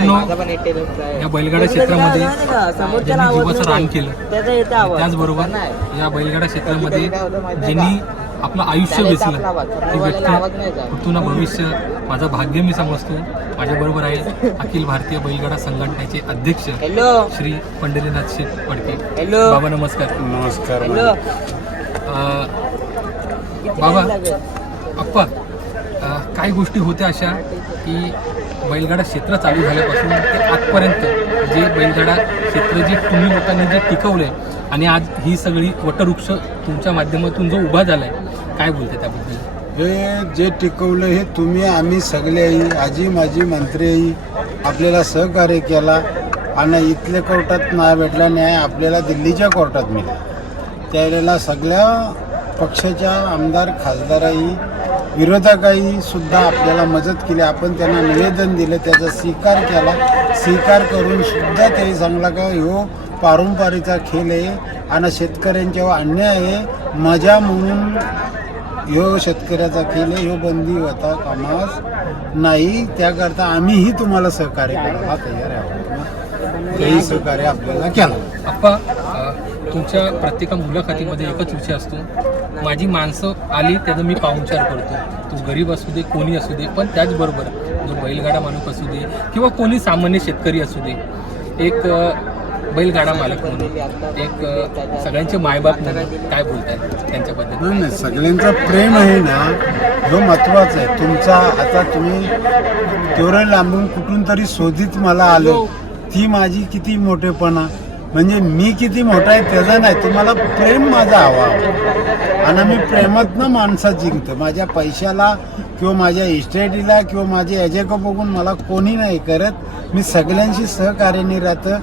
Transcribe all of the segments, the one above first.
मित्रांनो. या बैलगाडा क्षेत्रामध्ये ज्यांनी जीवाचं रान केलं. त्याचबरोबर या बैलगाडा क्षेत्रामध्ये ज्यांनी आपलं आयुष्य वेचलं ती व्यक्ती पुतुना भविष्य. माझं भाग्य मी समजतो. माझ्याबरोबर आहे अखिल भारतीय बैलगाडा संघटनेचे अध्यक्ष हॅलो. श्री पंढरीनाथ शेठ पडके. हॅलो. बाबा नमस्कार. नमस्कार बाबा अप्पा काही गोष्टी होत्या अशा की बैलगाडा क्षेत्र चालू झाल्यापासून ते आजपर्यंत जे बैलगाडा क्षेत्र जे तुम्ही लोकांनी जे टिकवलं आहे आणि आज ही सगळी वटवृक्ष तुमच्या माध्यमातून जो उभा झाला आहे काय बोलते त्याबद्दल? हे जे टिकवलं हे तुम्ही आम्ही सगळेही आजी माजी मंत्रीही आपल्याला सहकार्य केला आणि इथल्या कोर्टात नाही भेटला न्याय आपल्याला दिल्लीच्या कोर्टात मिळाला. त्यावेळेला सगळ्या पक्षाच्या आमदार खासदारही विरोधकाही सुद्धा आपल्याला मदत केली. आपण त्यांना निवेदन दिलं त्याचा स्वीकार केला. स्वीकार करून सुद्धा ते सांगला का ह्यो पारंपरिकचा खेळ आहे आणि शेतकऱ्यांच्यावर अन्याय आहे. मजा म्हणून ह्यो शेतकऱ्याचा खेळ आहे ह्यो बंदी होता कामास. नाही त्याकरता आम्हीही तुम्हाला सहकार्य करायला तयार आहोत हेही सहकार्य आपल्याला केलं. अप्पा तुमच्या प्रत्येका मुलाखतीमध्ये एकच विषय असतो. माझी माणसं आली त्याचा मी पाहुणचार करतो. तू गरीब असू दे कोणी असू दे पण त्याचबरोबर जो बैलगाडा मालक असू दे किंवा कोणी सामान्य शेतकरी असू दे एक बैलगाडा मालक म्हणून एक सगळ्यांचे मायबाप म्हणून काय बोलताय त्यांच्याबद्दल? नाही नाही सगळ्यांचं प्रेम आहे ना हे महत्वाचं आहे. तुमचा आता तुम्ही तेवढं लांबून कुठून तरी शोधित मला आलो ती माझी किती मोठेपणा. म्हणजे मी किती मोठा आहे त्याचा नाही. तुम्हाला प्रेम माझा हवा. आणि मी प्रेमातनं माणसं जिंकतो. माझ्या पैशाला किंवा माझ्या इस्टेटीला किंवा माझ्या याच्याक बघून मला कोणी नाही करत. मी सगळ्यांशी सहकार्याने राहतं.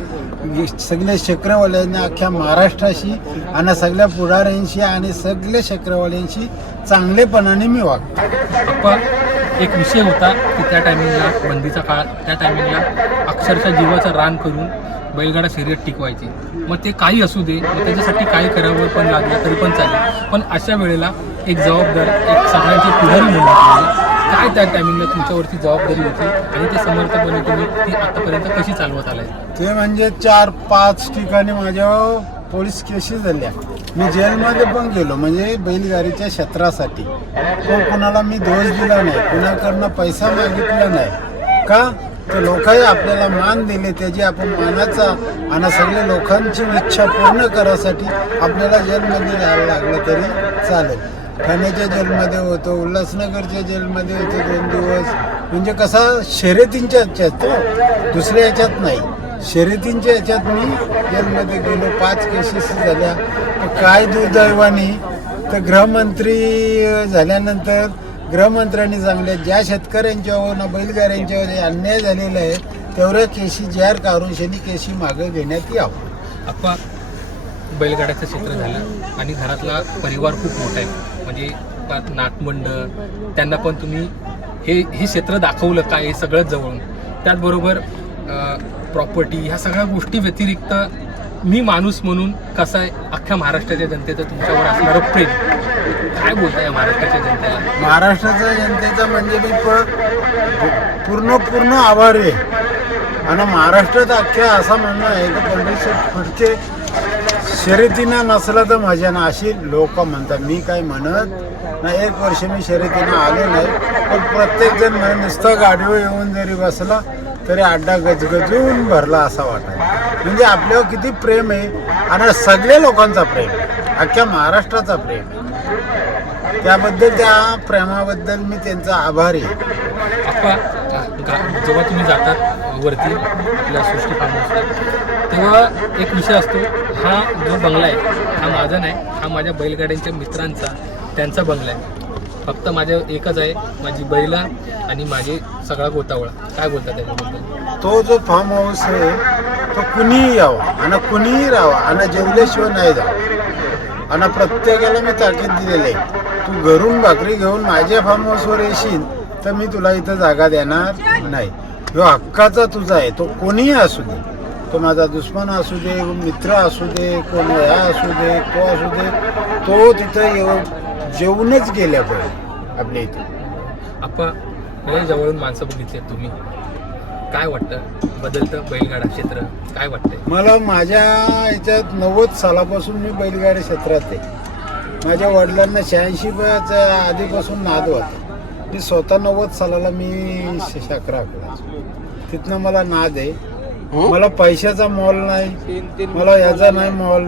सगळ्या चक्रवाल्यांनी अख्ख्या महाराष्ट्राशी आणि सगळ्या पुढाऱ्यांशी आणि सगळ्या चक्रवाल्यांशी चांगलेपणाने मी वागतो. अप्पा एक विषय होता की त्या टायमिंगला बंदीचा काळ त्या टायमिंगला अक्षरशः जीवाचं रान करून बैलगाडा शर्यत टिकवायची. मग ते काही असू दे मग त्याच्यासाठी काही करावं पण लागलं तरी पण चालेल. पण अशा वेळेला एक जबाबदार एक सगळ्यांची पुढारी म्हणून काय त्या टायमिंगला तुमच्यावरती जबाबदारी होती आणि ते समर्थपणे तुम्ही ती आतापर्यंत कशी चालवत आलाय? ते म्हणजे चार पाच ठिकाणी माझ्या पोलीस केसेस झाल्या. मी जेलमध्ये पण गेलो म्हणजे बैलगाडीच्या क्षेत्रासाठी. तो कुणाला मी दोष दिला नाही कुणाकडनं पैसा मागितला नाही. का? तर लोकही आपल्याला मान दिले त्याची आपण मानाचा आणि सगळ्या लोकांची इच्छा पूर्ण करायसाठी आपल्याला जेलमध्ये जायला लागलं तरी चालेल. ठाण्याच्या जेलमध्ये होतो उल्हासनगरच्या जेलमध्ये होतो दोन दिवस. म्हणजे कसा शर्यतींच्या ह्याच्यात तो दुसऱ्या ह्याच्यात नाही. शर्यतींच्या ह्याच्यात मी जेलमध्ये गेलो पाच केसेस झाल्या. तर काय दुर्दैवानी तर गृहमंत्री झाल्यानंतर गृहमंत्र्यांनी सांगले ज्या शेतकऱ्यांच्यावर ना बैलगाड्यांच्यावर जे अन्याय झालेला आहे तेवढ्या केशी जाहीर काढून शनी केशी मागं घेण्यात यावं. आप्पा बैलगाड्याचं क्षेत्र झालं आणि घरातला परिवार खूप मोठा आहे. म्हणजे त्यात नातमंड त्यांना पण तुम्ही हे हे क्षेत्र दाखवलं काय हे सगळं जवळून. त्याचबरोबर प्रॉपर्टी ह्या सगळ्या गोष्टी व्यतिरिक्त मी माणूस म्हणून कसं आहे अख्ख्या महाराष्ट्राच्या जनतेचं तुमच्यावर असणारं प्रेम. काय बोलताय महाराष्ट्राच्या जनतेला? महाराष्ट्राचा जनतेचा म्हणजे मी पूर्ण पूर्ण आभारी आहे. आणि महाराष्ट्रात अख्ख्या असं म्हणणं आहे की पंडित फडके शर्यतीनं नसला तर माझ्या ना अशी लोक म्हणतात. मी काय म्हणत ना एक वर्ष मी शर्यतीनं आलो नाही. पण प्रत्येक जण म्हणे नुसतं गाडीवर येऊन जरी बसला तरी अड्डा गजगजून भरला असा वाटायचा म्हणजे आपल्यावर किती प्रेम आहे. आणि सगळ्या लोकांचा प्रेम अख्ख्या महाराष्ट्राचा प्रेम आहे. त्याबद्दल त्या प्रेमाबद्दल मी त्यांचा आभारी आहे. आप्पा गा- जेव्हा तुम्ही जातात वरती आपल्या सृष्टी फार्म हाऊसला तेव्हा एक विषय असतो हा जो बंगला आहे हा माझा नाही हा माझ्या बैलगाड्यांच्या मित्रांचा त्यांचा बंगला आहे. फक्त माझ्या एकच आहे माझी बैला आणि माझे सगळा गोतावळा. काय बोलतात त्याच्याबद्दल? तो जो फार्म हाऊस आहे तो कुणीही यावा आणि कुणीही राहावा आणि जेवल्याशिवाय नाही जावं. आणि प्रत्येकाला मी ताकीद दिलेली आहे. तू घरून भाकरी घेऊन माझ्या फार्म हाऊसवर येशील तर मी तुला इथं जागा देणार नाही. तो हक्काचा तुझा आहे तो कोणीही असू दे. तो माझा दुश्मन असू दे मित्र असू दे कोण ह्या असू दे तो असू दे तो तिथं येऊन जेवूनच गेल्या पाहिजे आपल्या इथे. लय जवळून माणसं बघितली तुम्ही. काय वाटतं? बदलतं बैलगाडा क्षेत्र काय वाटतंय? मला माझ्या ह्याच्यात नव्वद सालापासून मी बैलगाडी क्षेत्रात आहे. माझ्या वडिलांना शहाऐंशी आधीपासून नाद होता. मी स्वतः नव्वद सालाला मी श- शाकरा हाकला तिथनं मला नाद आहे. मला पैशाचा मोल नाही. मला याचा नाही मोल.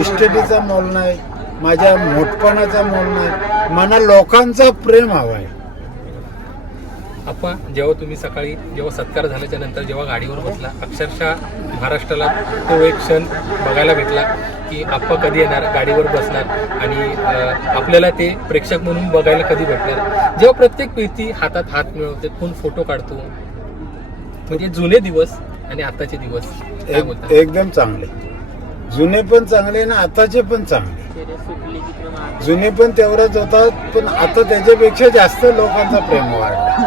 इस्टेटीचा मोल नाही. माझ्या मोठपणाचा मोल नाही. मला लोकांचा प्रेम हवा आहे. अप्पा जेव्हा तुम्ही सकाळी जेव्हा सत्कार झाल्याच्यानंतर जेव्हा गाडीवर बसला अक्षरशः महाराष्ट्राला तो एक क्षण बघायला भेटला की आप्पा कधी येणार गाडीवर बसणार आणि आपल्याला ते प्रेक्षक म्हणून बघायला कधी भेटणार? जेव्हा प्रत्येक व्यक्ती हातात हात मिळवते कोण फोटो काढतो म्हणजे जुने दिवस आणि आताचे दिवस एक- एकदम चांगले. जुने पण चांगले ना आताचे पण चांगले. जुने पण तेवढाच होतात पण आता त्याच्यापेक्षा जास्त लोकांचा प्रेम वाढला.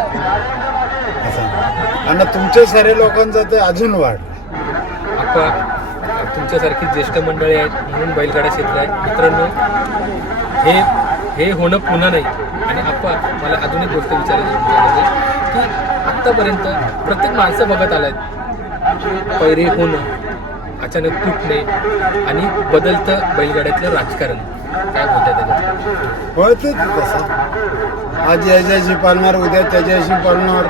आणि तुमच्या सारे लोकांचा ते अजून वाढला. आप्पा तुमच्यासारखी ज्येष्ठ मंडळी आहेत म्हणून बैलगाडा क्षेत्र आहे. मित्रांनो हे हे होणं पुन्हा नाही. आणि आप्पा मला अजून एक गोष्ट विचारायची तुमच्यामध्ये की आत्तापर्यंत प्रत्येक माणसं बघत आलात पैरे होणं अचानक तुटणे आणि बदलतं बैलगाड्यातलं राजकारण. काय बोलतात त्याच्यात? होते तसं. आज याच्याशी पाळणार उद्या त्याच्याशी पाळणार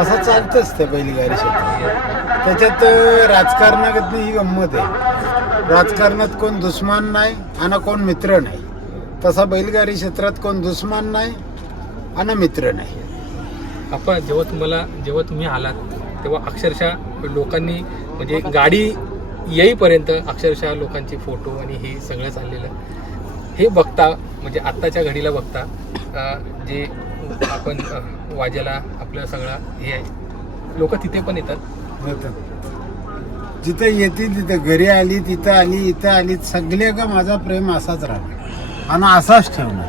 असं चालतंच ते बैलगाडी क्षेत्रात त्याच्यात राजकारणातली ही गंमत आहे. राजकारणात कोण दुश्मन नाही आणि कोण मित्र नाही. तसा बैलगाडी क्षेत्रात कोण दुश्मन नाही आणि मित्र नाही. आपण जेव्हा तुम्हाला जेव्हा तुम्ही आलात तेव्हा अक्षरशः लोकांनी म्हणजे गाडी येईपर्यंत अक्षरशः लोकांचे फोटो आणि हे सगळं चाललेलं. हे बघता म्हणजे आत्ताच्या घडीला बघता जे आपण वाजेला आपलं सगळं हे आहे लोक तिथे पण येतात. जिथं येते तिथं घरी आली तिथं आली इथं आली सगळे का माझा प्रेम असाच राहणार. आणि असाच ठेवणार.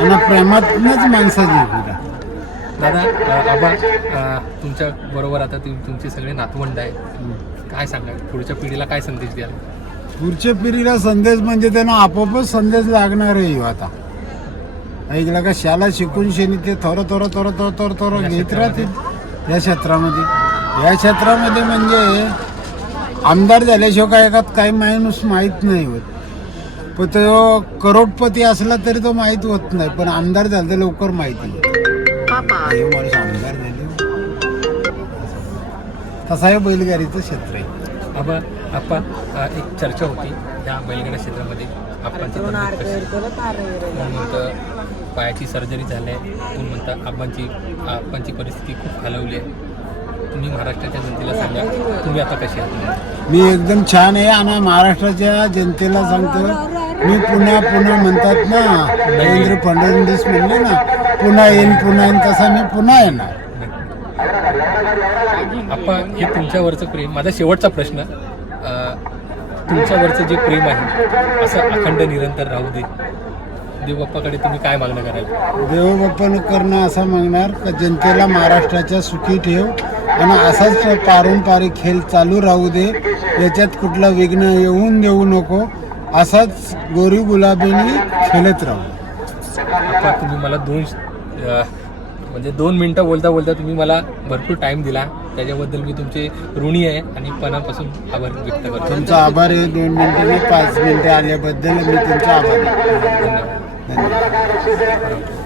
आणि प्रेमातनच माणसाची पुरा दादा आबा तुमच्या बरोबर आता तुम्ही तुमचे सगळे नातवंड आहे काय सांगाल? पुढच्या पिढीला काय संदेश द्याल? पुढच्या पिढीला संदेश म्हणजे त्यांना आपोआपच संदेश लागणार आहे आता. ऐकला का? शाला शिकून शेनी ते थोडं थोडं थोडं थोडं थोडं थोडं या घेत राहतील. या क्षेत्रामध्ये. या क्षेत्रामध्ये म्हणजे आमदार झाल्याशिवाय काय काही माणूस माहीत नाही होत. पण तो करोडपती असला तरी तो माहीत होत नाही. पण आमदार झाला तर लवकर माहिती होते. हे माणूस आमदार झाले. तसा हे बैलगाडीचं क्षेत्र आहे. आप्पा एक चर्चा होती त्या बैलगाडा क्षेत्रामध्ये आप्पांची म्हणतं पायाची सर्जरी झाली आहे. कोण म्हणतं आबांची आबांची परिस्थिती खूप खालवली आहे. तुम्ही महाराष्ट्राच्या जनतेला सांगा. तुम्ही आता कशी आहात? मी एकदम छान आहे आणि महाराष्ट्राच्या जनतेला सांगतो मी पुन्हा पुन्हा म्हणतात ना देवेंद्र फडणवीस म्हणले ना पुन्हा येईन पुन्हा येईन तसा मी पुन्हा येणार. आप्पा हे तुमच्यावरचं प्रेम. माझा शेवटचा प्रश्न तुमच्यावरचं जे प्रेम आहे असं अखंड निरंतर राहू दे. देवबाप्पाकडे तुम्ही काय मागणं कराल? देवबाप्पानं करणं असं मागणार का? जनतेला महाराष्ट्राच्या सुखी ठेव आणि असाच पारंपरिक खेळ चालू राहू दे. याच्यात कुठला विघ्न येऊन देऊ नको. असाच गोरी गुलाबीने खेळत राहू. आप्पा तुम्ही मला दोन म्हणजे दोन मिनटं बोलता बोलता तुम्ही मला भरपूर टाईम दिला. त्याच्याबद्दल मी तुमचे ऋणी आहे आणि पणापासून आभार व्यक्त करतो. तुमचा आभार आहे. दोन मिनिटं पाच मिनिटं आल्याबद्दल मी तुमचा आभार आहे. धन्यवाद. धन्यवाद.